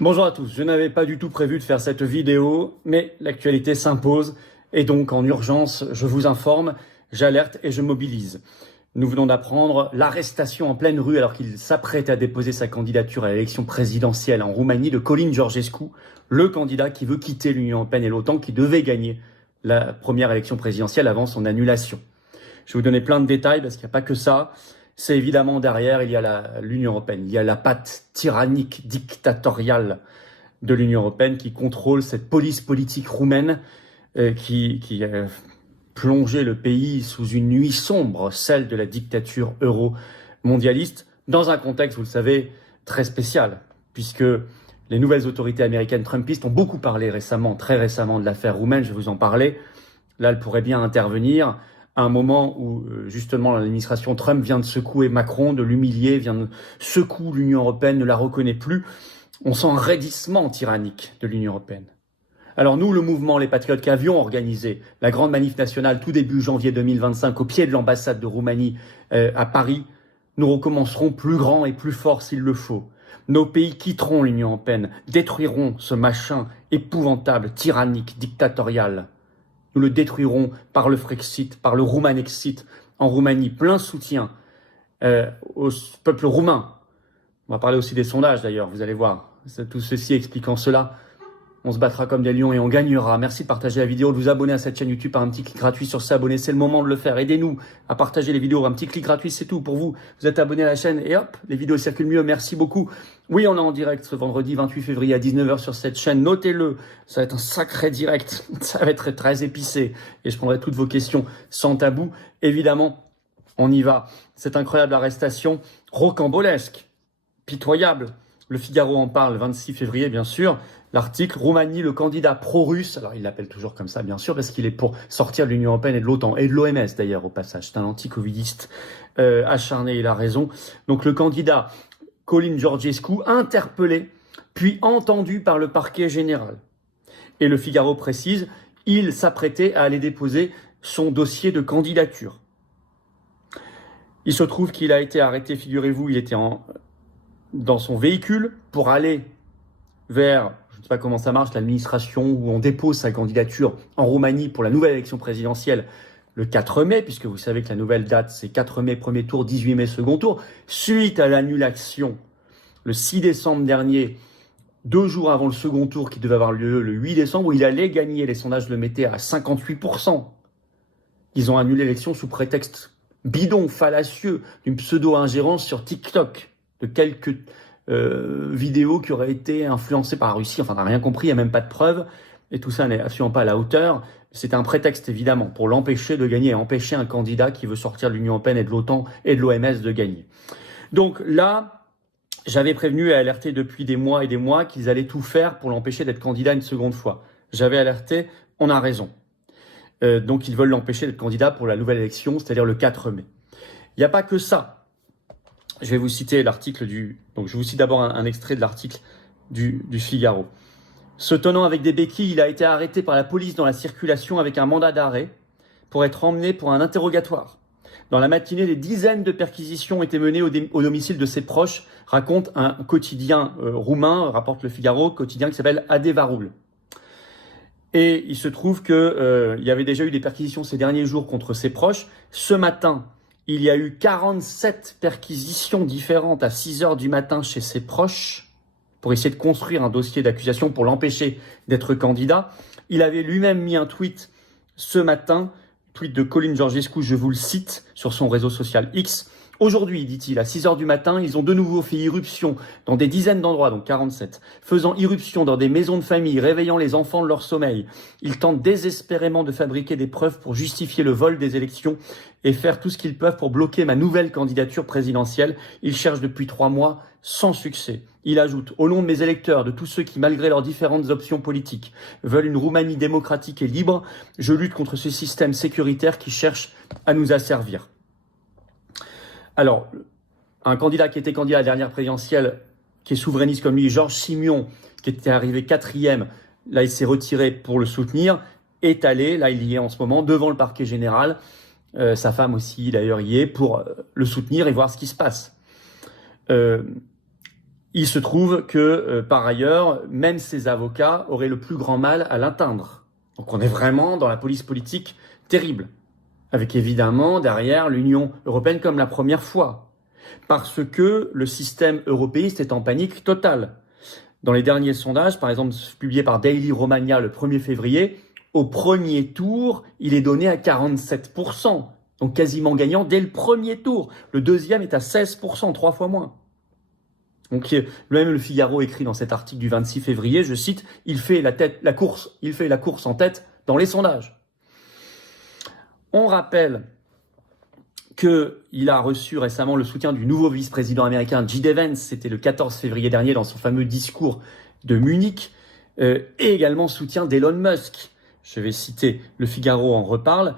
Bonjour à tous, je n'avais pas du tout prévu de faire cette vidéo, mais l'actualité s'impose et donc en urgence, je vous informe, j'alerte et je mobilise. Nous venons d'apprendre l'arrestation en pleine rue alors qu'il s'apprête à déposer sa candidature à l'élection présidentielle en Roumanie de Călin Georgescu, le candidat qui veut quitter l'Union européenne et l'OTAN, qui devait gagner la première élection présidentielle avant son annulation. Je vais vous donner plein de détails parce qu'il n'y a pas que ça. C'est évidemment derrière, il y a l'Union européenne, il y a la patte tyrannique, dictatoriale de l'Union européenne qui contrôle cette police politique roumaine qui a plongé le pays sous une nuit sombre, celle de la dictature euro-mondialiste, dans un contexte, vous le savez, très spécial, puisque les nouvelles autorités américaines trumpistes ont beaucoup parlé récemment, très récemment, de l'affaire roumaine, je vais vous en parler. Là, elle pourrait bien intervenir à un moment où, justement, l'administration Trump vient de secouer Macron, de l'humilier, vient de secouer l'Union européenne, ne la reconnaît plus. On sent un raidissement tyrannique de l'Union européenne. Alors nous, le mouvement Les Patriotes qui avions organisé la grande manif nationale tout début janvier 2025 au pied de l'ambassade de Roumanie à Paris, nous recommencerons plus grand et plus fort s'il le faut. Nos pays quitteront l'Union européenne, détruiront ce machin épouvantable, tyrannique, dictatorial. Nous le détruirons par le Frexit, par le Roumanexit en Roumanie. Plein soutien au peuple roumain. On va parler aussi des sondages d'ailleurs, vous allez voir. Tout ceci expliquant cela, on se battra comme des lions et on gagnera. Merci de partager la vidéo, de vous abonner à cette chaîne YouTube par un petit clic gratuit sur s'abonner. C'est le moment de le faire. Aidez-nous à partager les vidéos. Un petit clic gratuit, c'est tout pour vous. Vous êtes abonné à la chaîne et hop, les vidéos circulent mieux. Merci beaucoup. Oui, on est en direct ce vendredi 28 février à 19 h sur cette chaîne. Notez-le, ça va être un sacré direct. Ça va être très épicé. Et je prendrai toutes vos questions sans tabou. Évidemment, on y va. Cette incroyable arrestation rocambolesque, pitoyable. Le Figaro en parle, 26 février, bien sûr. L'article « Roumanie, le candidat pro-russe ». Alors, il l'appelle toujours comme ça, bien sûr, parce qu'il est pour sortir de l'Union européenne et de l'OTAN, et de l'OMS, d'ailleurs, au passage. C'est un anti-covidiste acharné, il a raison. Donc, le candidat Călin Georgescu, interpellé, puis entendu par le parquet général. Et le Figaro précise, il s'apprêtait à aller déposer son dossier de candidature. Il se trouve qu'il a été arrêté, figurez-vous, il était dans son véhicule pour aller vers, je ne sais pas comment ça marche, l'administration où on dépose sa candidature en Roumanie pour la nouvelle élection présidentielle le 4 mai, puisque vous savez que la nouvelle date c'est 4 mai premier tour, 18 mai second tour, suite à l'annulation le 6 décembre dernier, 2 jours avant le second tour qui devait avoir lieu le 8 décembre, où il allait gagner, les sondages le mettaient à 58%. Ils ont annulé l'élection sous prétexte bidon, fallacieux, d'une pseudo-ingérence sur TikTok, de quelques vidéos qui auraient été influencées par la Russie. Enfin, on n'a rien compris, il n'y a même pas de preuves. Et tout ça n'est absolument pas à la hauteur. C'était un prétexte, évidemment, pour l'empêcher de gagner et empêcher un candidat qui veut sortir de l'Union européenne et de l'OTAN et de l'OMS de gagner. Donc là, j'avais prévenu et alerté depuis des mois et des mois qu'ils allaient tout faire pour l'empêcher d'être candidat une seconde fois. J'avais alerté, on a raison. Donc ils veulent l'empêcher d'être candidat pour la nouvelle élection, c'est-à-dire le 4 mai. Il n'y a pas que ça. Je vais vous citer l'article donc je vous cite d'abord un extrait de l'article du Figaro. Se tenant avec des béquilles, il a été arrêté par la police dans la circulation avec un mandat d'arrêt pour être emmené pour un interrogatoire. Dans la matinée, des dizaines de perquisitions ont été menées au domicile de ses proches, raconte un quotidien roumain, rapporte le Figaro, quotidien qui s'appelle Adevărul. Et il se trouve qu'il y avait déjà eu des perquisitions ces derniers jours contre ses proches. Ce matin, il y a eu 47 perquisitions différentes à 6 h du matin chez ses proches pour essayer de construire un dossier d'accusation pour l'empêcher d'être candidat. Il avait lui-même mis un tweet ce matin, tweet de Călin Georgescu, je vous le cite, sur son réseau social X. Aujourd'hui, dit-il, à 6 h du matin, ils ont de nouveau fait irruption dans des dizaines d'endroits, donc 47, faisant irruption dans des maisons de famille, réveillant les enfants de leur sommeil. Ils tentent désespérément de fabriquer des preuves pour justifier le vol des élections et faire tout ce qu'ils peuvent pour bloquer ma nouvelle candidature présidentielle. Ils cherchent depuis 3 mois sans succès. Il ajoute, au nom de mes électeurs, de tous ceux qui, malgré leurs différentes options politiques, veulent une Roumanie démocratique et libre, je lutte contre ce système sécuritaire qui cherche à nous asservir. Alors, un candidat qui était candidat à la dernière présidentielle, qui est souverainiste comme lui, Georges Simion, qui était arrivé 4e, là il s'est retiré pour le soutenir, est allé, là il y est en ce moment, devant le parquet général, sa femme aussi d'ailleurs y est, pour le soutenir et voir ce qui se passe. Il se trouve que, par ailleurs, même ses avocats auraient le plus grand mal à l'atteindre. Donc on est vraiment dans la police politique terrible, avec évidemment derrière l'Union européenne comme la première fois, parce que le système européiste est en panique totale. Dans les derniers sondages, par exemple publiés par Daily Romania le 1er février, au premier tour, il est donné à 47%, donc quasiment gagnant dès le premier tour. Le deuxième est à 16%, 3 fois moins. Donc même le Figaro écrit dans cet article du 26 février, je cite, il fait la course en tête dans les sondages. On rappelle qu'il a reçu récemment le soutien du nouveau vice-président américain J.D. Vance, c'était le 14 février dernier dans son fameux discours de Munich, et également soutien d'Elon Musk. Je vais citer le Figaro en reparle.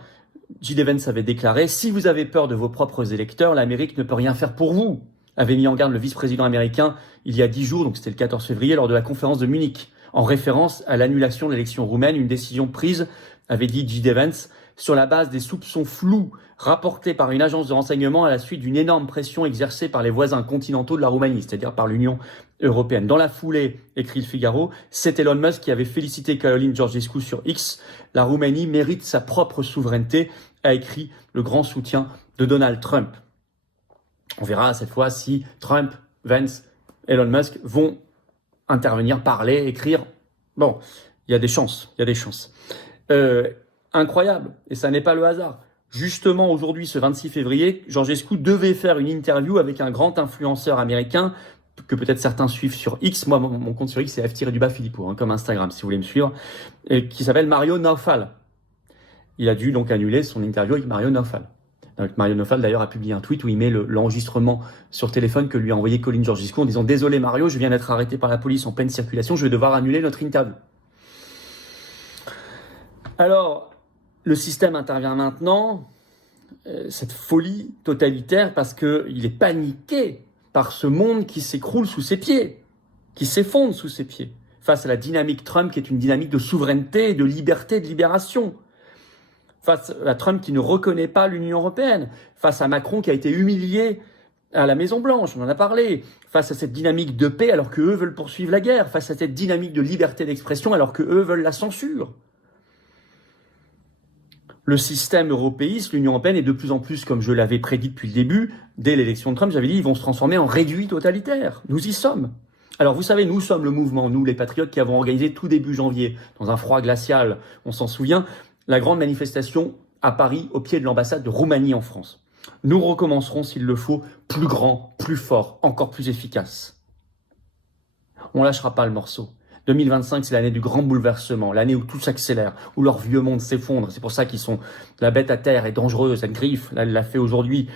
J.D. Vance avait déclaré « Si vous avez peur de vos propres électeurs, l'Amérique ne peut rien faire pour vous », avait mis en garde le vice-président américain il y a 10 jours, donc c'était le 14 février, lors de la conférence de Munich, en référence à l'annulation de l'élection roumaine, une décision prise, avait dit J.D. Vance, sur la base des soupçons flous rapportés par une agence de renseignement à la suite d'une énorme pression exercée par les voisins continentaux de la Roumanie, c'est-à-dire par l'Union européenne. Dans la foulée, écrit le Figaro, c'est Elon Musk qui avait félicité Caroline Georgescu sur X. La Roumanie mérite sa propre souveraineté, a écrit le grand soutien de Donald Trump. On verra cette fois si Trump, Vance, Elon Musk vont intervenir, parler, écrire. Bon, il y a des chances, incroyable, et ça n'est pas le hasard. Justement, aujourd'hui, ce 26 février, Georgescu devait faire une interview avec un grand influenceur américain que peut-être certains suivent sur X. Moi, mon compte sur X, c'est F-Philippot, comme Instagram, si vous voulez me suivre, qui s'appelle Mario Naufal. Il a dû donc annuler son interview avec Mario Naufal. Donc, Mario Naufal, d'ailleurs, a publié un tweet où il met l'enregistrement sur téléphone que lui a envoyé Colin Georgescu en disant « Désolé Mario, je viens d'être arrêté par la police en pleine circulation, je vais devoir annuler notre interview. » Alors, le système intervient maintenant, cette folie totalitaire, parce qu'il est paniqué par ce monde qui s'écroule sous ses pieds, qui s'effondre sous ses pieds, face à la dynamique Trump qui est une dynamique de souveraineté, de liberté, de libération, face à Trump qui ne reconnaît pas l'Union européenne, face à Macron qui a été humilié à la Maison-Blanche, on en a parlé, face à cette dynamique de paix alors qu'eux veulent poursuivre la guerre, face à cette dynamique de liberté d'expression alors qu'eux veulent la censure. Le système européiste, l'Union européenne est de plus en plus, comme je l'avais prédit depuis le début, dès l'élection de Trump, j'avais dit, ils vont se transformer en réduit totalitaire. Nous y sommes. Alors vous savez, nous sommes le mouvement, nous les patriotes qui avons organisé tout début janvier, dans un froid glacial, on s'en souvient, la grande manifestation à Paris, au pied de l'ambassade de Roumanie en France. Nous recommencerons, s'il le faut, plus grand, plus fort, encore plus efficace. On lâchera pas le morceau. 2025, c'est l'année du grand bouleversement, l'année où tout s'accélère, où leur vieux monde s'effondre. C'est pour ça qu'ils sont la bête à terre est dangereuse, elle griffe, là, elle l'a fait aujourd'hui.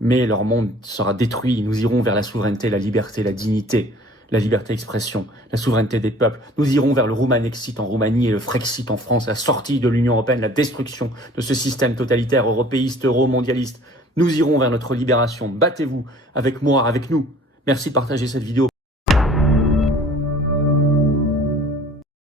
Mais leur monde sera détruit. Nous irons vers la souveraineté, la liberté, la dignité, la liberté d'expression, la souveraineté des peuples. Nous irons vers le Roumanexit en Roumanie et le Frexit en France, la sortie de l'Union européenne, la destruction de ce système totalitaire, européiste, euro-mondialiste. Nous irons vers notre libération. Battez-vous avec moi, avec nous. Merci de partager cette vidéo.